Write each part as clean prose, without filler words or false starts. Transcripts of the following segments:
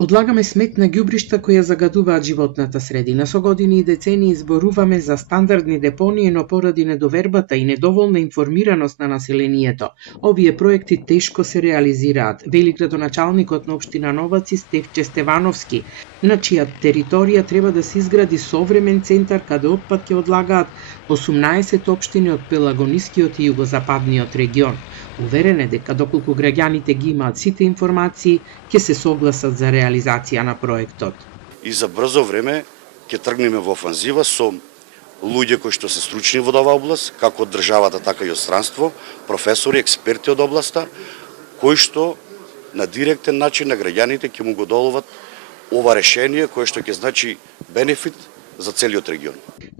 Одлагаме смет на ѓубришта кои ја загадуваат животната средина. Со години и децении зборуваме за стандардни депонии, но поради недовербата и недоволна информираност на населението, овие проекти тешко се реализираат, вели градоначалникот на општина Новаци Стефче Стевановски, на чија територија треба да се изгради современ центар каде отпад ќе одлагаат 18 општини од Пелагонискиот и југозападниот регион. Уверен е дека доколку граѓаните ги имаат сите информации, ќе се согласат за реализација на проектот. И за брзо време ќе тргнеме во офанзива со луѓе кои што се стручни во оваа област, како од државата, така и од странство, професори, експерти од областа, кои што на директен начин на граѓаните ќе му го доловат ова решение кое што ќе значи бенефит за целиот регион.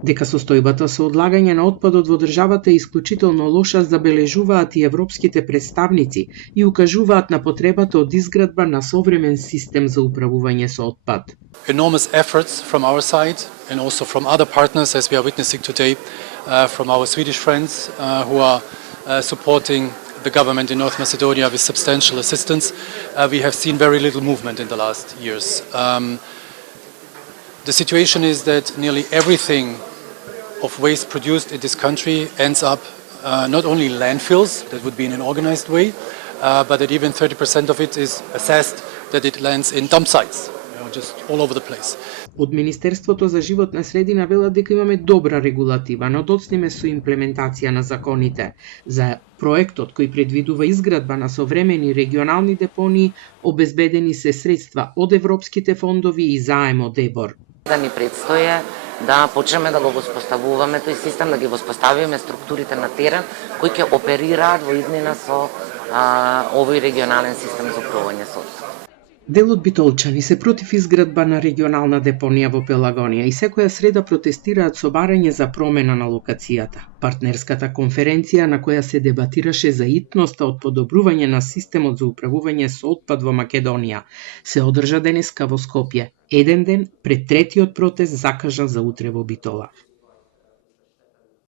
Дека состојбата со одлагање на отпадот во државата е исклучително лоша, забележуваат и европските представници и укажуваат на потребата од изградба на современ систем за управување со отпад. Enormous efforts from our side and also from other partners, as we are witnessing today, from our Swedish friends who are supporting the government in North Macedonia with substantial assistance. We have seen very little movement in the last years. The situation is that nearly everything of waste produced in this country ends up not only in landfills, that would be in an organized way, but that even 30% of it is assessed that it lands in dump sites, just all over the place. Од Министерството за животна средина велат дека имаме добра регулатива, но доцнеме со имплементација на законите. За проектот кој предвидува изградба на современи регионални депонии, обезбедени се средства од европските фондови и заем од ЕБОР. Да ни предстои да почнеме да го воспоставуваме тој систем, да ги воспоставиме структурите на терен кои ќе оперираат во иднина со овој регионален систем за управување со отпад. Дел од битолчани се против изградба на регионална депонија во Пелагонија и секоја среда протестираат со барање за промена на локацијата. Партнерската конференција на која се дебатираше за итноста од подобрување на системот за управување со отпад во Македонија се одржа денеска во Скопје, еден ден пред третиот протест закажан за утре во Битола.